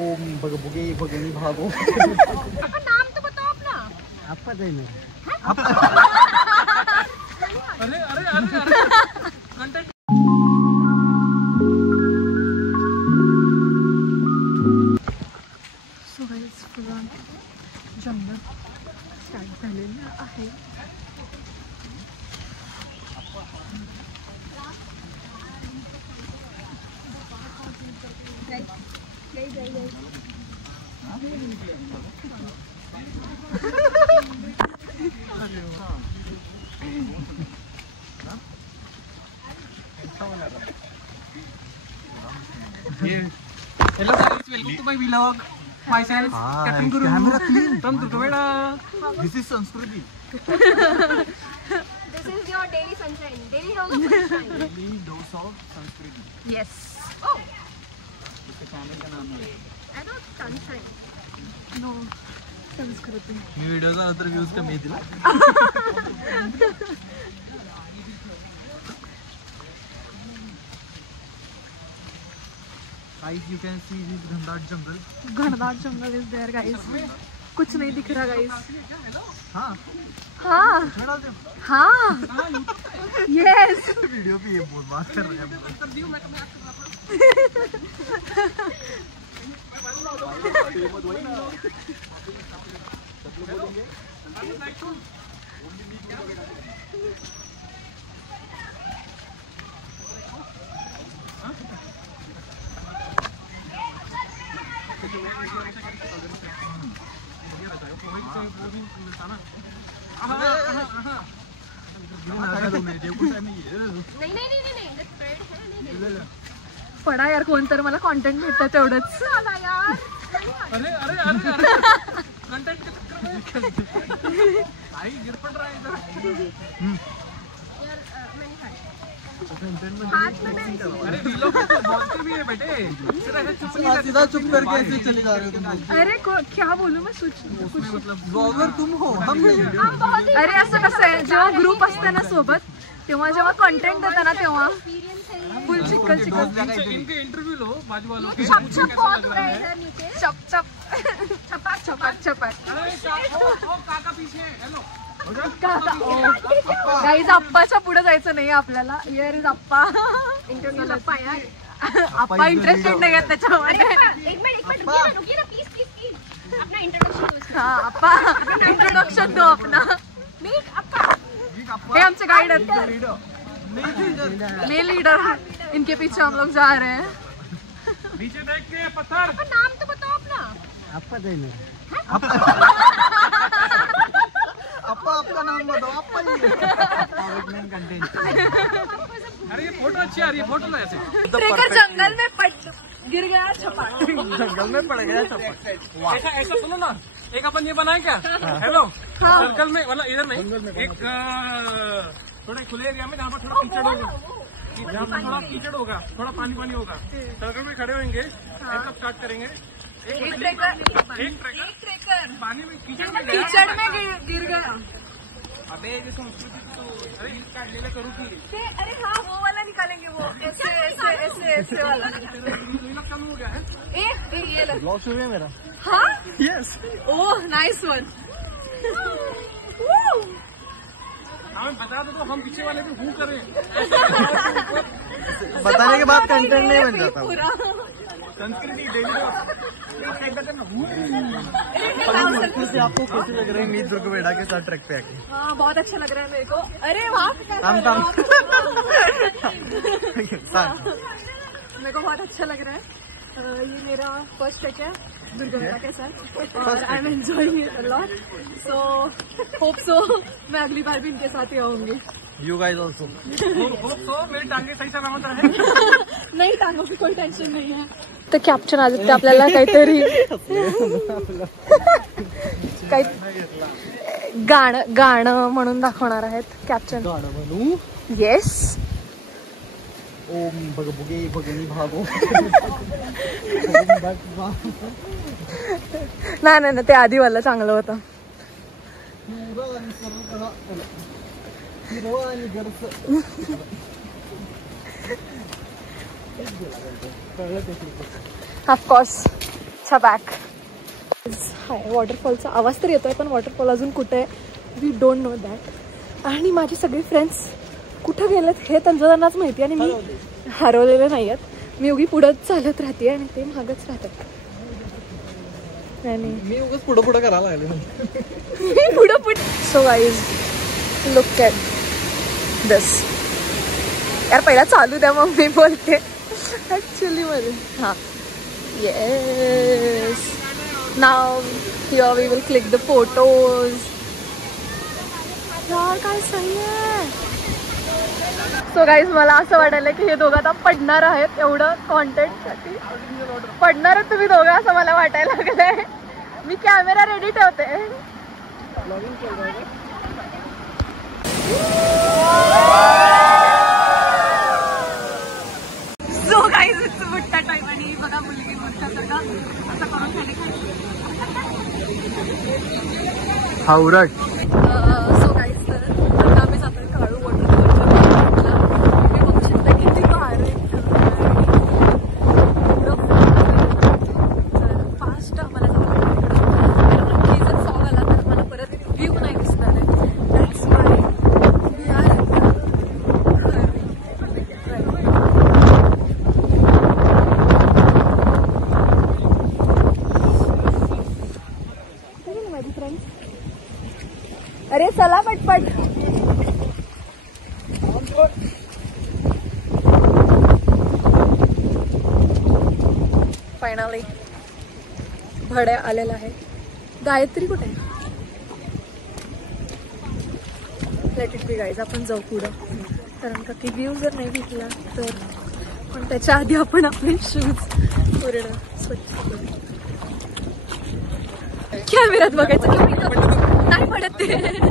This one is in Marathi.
ओम भगभुगे भगनी भागो। नाम तो बताओ अपना। आपका दे में। अरे अरे अरे अरे कंटेंट। सो गाइस पूरा जंगल स्टार्ट झालेलं आहे। Hello guys, welcome to my vlog. Myself, Captain Guru from Durgaveda. This is Sanskriti. This is your daily sunshine. Daily dose of sunshine. Daily dose of Sanskriti. Yes. Oh, इसके चैनल का नाम है। I don't sunshine. No, संस्कृति. मी वीडियो का नंतर व्ह्यूज कमी येतील. Guys, you can see this घनदाट जंगल. घनदाट जंगल is there guys. कुछ नहीं दिख रहा guys. हाँ. हाँ. मैं डाल दूँ. हाँ. Yes. वीडियो पे ये बहुत बात कर रहे हैं. पडा यार कोण तर मला कंटेंट भेटतं तेवढंच. यार अरे अरे अरे अरे कंटेंट के चक्कर में भाई गिर पड़ रहा है इधर. अरे व्लॉग तो बोलते भी है बेटे. सीधा चुप करके ऐसे चले जा रहे हो तुम. अरे क्या बोलू मैं कुछ मतलब ब्लॉगर तुम हो, हम नहीं. अरे असं कसं आहे जेव्हा ग्रुप असते ना सोबत तेव्हा जेव्हा कंटेंट देता ना तेव्हा फुल चिकल इनके इंटरव्यू लो बाजू वालों के. चप चप छपाक छपाक छपाक. काका पीछे. हेलो गाईज आप्पाच्या पुढे जायचं नाही आपल्याला. Here is Appa. इंटरव्ह्यू आप्पा यार. आप्पा इंटरेस्टेड नाही आहेत त्याच्यामध्ये. हा आप्पा इंट्रोडक्शन दो अपना. हे आमचे गाइड आहेत. Male leader. इनके पीछे हम लोग जा रहे हैं. नीचे देख के पत्थर. नाम तो बताओ अपना. आपका दे में. आपका नाम बताओ. आपका ही कंटेंट. अरे ये फोटो अच्छी आ रही है. फोटो ला ऐसे. ट्रेकर जंगल में गिर गया छपाक. जंगल में पड़ गया छपाक. ऐसा सुनो ना. एक अपन ये बनाए क्या. हेलो सर्कल में मतलब इधर नहीं. एक थोड़े खुले एरिया में जहाँ पर थोड़ा कीचड़ होगा. जहाँ पर थोड़ा कीचड़ होगा थोड़ा पानी पानी होगा. सर्कल में खड़े होंगे. ऐसा स्टार्ट करेंगे. एक ट्रेकर पानी में कीचड़ में गिर गया. अबे ये संस्कृति तो अरे इसका ले करूँ की. अरे हाँ वो वाला निकालेंगे. वो ऐसे ऐसे ऐसे ऐसे वाला. कम हो गया है. ये ब्लॉग शुरू है मेरा. हाँ यस. Oh nice one. हमें बता दो तो हम पीछे वाले भी हूँ करें. बताने के बाद कंटेंट नहीं बन जाता. पूरा संस्कृति डेली से आपको कैसे लग रहे हैं मीत दुर्गवेड़ा के साथ ट्रैक पे आके. हाँ बहुत अच्छा लग रहा है मेरे को. अरे वहाँ मेरे को बहुत अच्छा लग रहा है. ये मेरा फर्स्ट ट्रैक है दुर्गवेड़ा के साथ और I am enjoying it a lot. So hope so मैं अगली बार भी इनके साथ ही आऊंगी. You guys also. तो मेरी टांगे सही सलामत रहे. नाही टांगों की कोई टेन्शन नाही आहे. तर कॅप्चर आदित्य आपल्याला काहीतरी गाणं म्हणून दाखवणार आहेत. कॅप्चर गाणं म्हणू. येस. ओम भगभुगे भगनी भागो. नाही नाही नाही ते आधीवालं चांगलं होतं. ऑफकोर्स अच्छा बॅक. हाय, वॉटरफॉलचा आवाज तर येतोय पण वॉटरफॉल अजून कुठे आहे वी डोंट नो दॅट. आणि माझे सगळे फ्रेंड्स कुठं गेलेत हे त्यांनाच माहिती आणि मी हरवलेले नाही आहेत. मी उगी पुढं चालत राहते आणि ते मागच राहतात. मी उगाच पुढं पुढं करायला लागले. पुढं. सो गाईज लुक ॲट दिस. यार पहिला चालू द्या मग मी बोलते ॲक्च्युली मध्ये. हां yes. Now here we will click the photos. यार काय सही आहे. सो गाईज मला असं वाटायला की हे दोघं आता पडणार आहेत. एवढं कॉन्टेंटसाठी पडणार आहेत तुम्ही दोघं असं मला वाटायला लागलंय. मी कॅमेरा रेडी ठेवते. सो गाईज इट्स बुट्टा टाइम आणि बघा मुलगी बुट्टासारखा असं करून खाली हावरट. सो गाईज तर आम्ही जातोय काळू वॉटरफॉलच्या. तुम्ही बघू शकता किती भारी फास्ट आम्हाला नक्की जर सॉंग आला तर मला परत व्ह्यू नाही दिसणार आहे. दॅट्स वाय वी आर माझी फ्रेंड्स. अरे चला पटपट. फायनली भड्या आलेला आहे. गायत्री कुठे आहे. Let it be guys. आपण जाऊ पुढं कारण का की व्ह्यू जर नाही घेतला तर. पण त्याच्या आधी आपण आपले शूज पूर्ण स्वच्छ करू. कॅमेऱ्यात बघायचं नाही पडत ते.